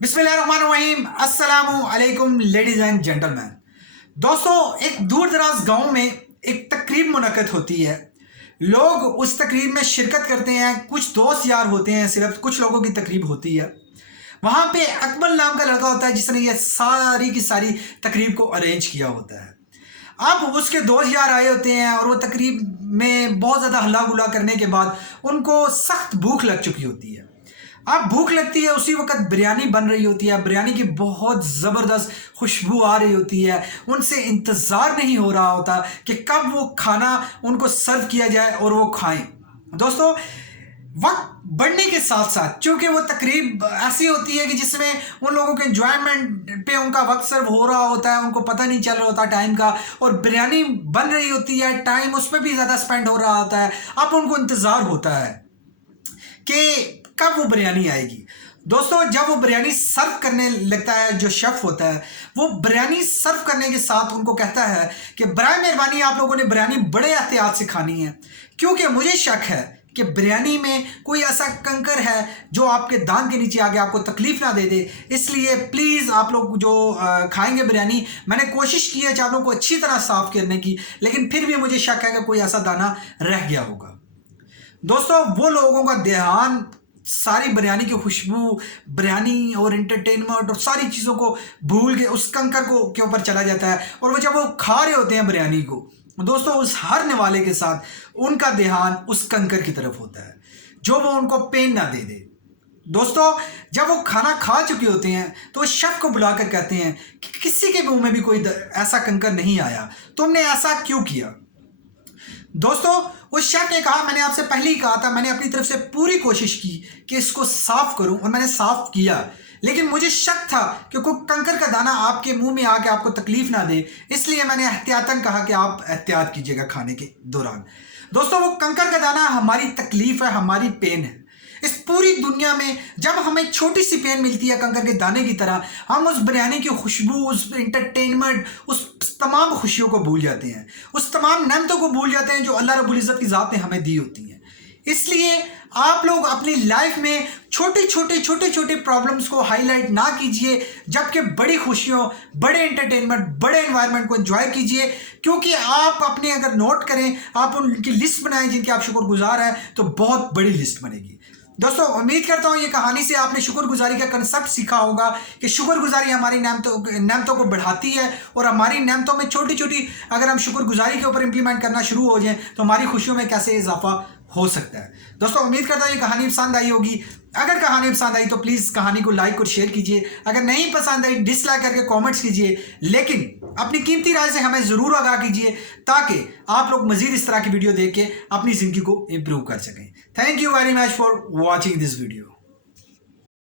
बिस्मिल्लाहिर्रहमानिर्रहीम अस्सलामु अलैकुम लेडीज़ एंड जेंटलमैन। दोस्तों, एक दूर दराज गाँव में एक तकरीब मुनक़्क़द होती है। लोग उस तकरीब में शिरकत करते हैं। कुछ दोस्त यार होते हैं, सिर्फ कुछ लोगों की तकरीब होती है। वहाँ पे अकमल नाम का लड़का होता है जिसने ये सारी की सारी तकरीब को अरेंज किया होता है। अब उसके दोस्त यार आए होते हैं और वो तकरीब में बहुत ज़्यादा हल्ला गुल्ला करने के बाद उनको सख्त भूख लग चुकी होती है। अब भूख लगती है, उसी वक्त बिरयानी बन रही होती है। बिरयानी की बहुत ज़बरदस्त खुशबू आ रही होती है। उनसे इंतज़ार नहीं हो रहा होता कि कब वो खाना उनको सर्व किया जाए और वो खाएं। दोस्तों, वक्त बढ़ने के साथ साथ चूँकि वो तकरीब ऐसी होती है कि जिसमें उन लोगों के एंजॉयमेंट पे उनका वक्त सर्व हो रहा होता है, उनको पता नहीं चल रहा होता टाइम का, और बिरयानी बन रही होती है, टाइम उस पर भी ज़्यादा स्पेंड हो रहा होता है। अब उनको इंतज़ार होता है कि कब वो बिरयानी आएगी। दोस्तों, जब वो बिरयानी सर्व करने लगता है, जो शेफ़ होता है वो बिरयानी सर्व करने के साथ उनको कहता है कि बराए मेहरबानी आप लोगों ने बिरयानी बड़े एहतियात से खानी है, क्योंकि मुझे शक है कि बिरयानी में कोई ऐसा कंकर है जो आपके दांत के नीचे आके आपको तकलीफ ना दे दे। इसलिए प्लीज़ आप लोग जो खाएंगे बिरयानी, मैंने कोशिश की है चावलों को अच्छी तरह साफ़ करने की, लेकिन फिर भी मुझे शक है कि कोई ऐसा दाना रह गया होगा। दोस्तों, वो लोगों का ध्यान सारी बिरयानी की खुशबू, बिरयानी और एंटरटेनमेंट और सारी चीज़ों को भूल के उस कंकर को के ऊपर चला जाता है, और वो जब वो खा रहे होते हैं बिरयानी को, दोस्तों उस हरने वाले के साथ उनका ध्यान उस कंकर की तरफ होता है जो वो उनको पेन ना दे दे। दोस्तों, जब वो खाना खा चुके होते हैं तो शेफ को बुलाकर कहते हैं कि किसी के मुंह में भी कोई ऐसा कंकर नहीं आया, तुमने ऐसा क्यों किया? दोस्तों, उस शेफ ने कहा, मैंने आपसे पहले ही कहा था, मैंने अपनी तरफ से पूरी कोशिश की कि इसको साफ करूं और मैंने साफ किया, लेकिन मुझे शक था कि कोई कंकर का दाना आपके मुंह में आके आपको तकलीफ ना दे, इसलिए मैंने एहतियातन कहा कि आप एहतियात कीजिएगा खाने के दौरान। दोस्तों, वो कंकर का दाना हमारी तकलीफ है, हमारी पेन है। इस पूरी दुनिया में जब हमें छोटी सी पेन मिलती है कंकर के दाने की तरह, हम उस बिरयानी की खुशबू, उस एंटरटेनमेंट, उस तमाम खुशियों को भूल जाते हैं, उस तमाम नेमतों को भूल जाते हैं जो अल्लाह रब्बुल इज़्ज़त की ज़ात ने हमें दी होती हैं। इसलिए आप लोग अपनी लाइफ में छोटे छोटे प्रॉब्लम्स को हाईलाइट ना कीजिए, जबकि बड़ी खुशियों, बड़े एंटरटेनमेंट, बड़े एनवायरनमेंट को एंजॉय कीजिए, क्योंकि आप अपने अगर नोट करें, आप उनकी लिस्ट बनाएं जिनके आप शुक्रगुजार हैं, तो बहुत बड़ी लिस्ट बनेगी। दोस्तों, उम्मीद करता हूँ ये कहानी से आपने शुक्रगुजारी का कंसेप्ट सीखा होगा कि शुक्रगुजारी हमारी नेमतों को बढ़ाती है, और हमारी नेमतों में छोटी छोटी अगर हम शुक्रगुजारी के ऊपर इंप्लीमेंट करना शुरू हो जाएं तो हमारी खुशियों में कैसे इजाफा हो सकता है। दोस्तों, उम्मीद करता हूँ ये कहानी पसंद आई होगी। अगर कहानी पसंद आई तो प्लीज़ कहानी को लाइक और शेयर कीजिए। अगर नहीं पसंद आई डिसलाइक करके कमेंट्स कीजिए, लेकिन अपनी कीमती राय से हमें ज़रूर आगाह कीजिए ताकि आप लोग मज़ीद इस तरह की वीडियो देख के अपनी ज़िंदगी को इम्प्रूव कर सकें। Thank you very much for watching this video.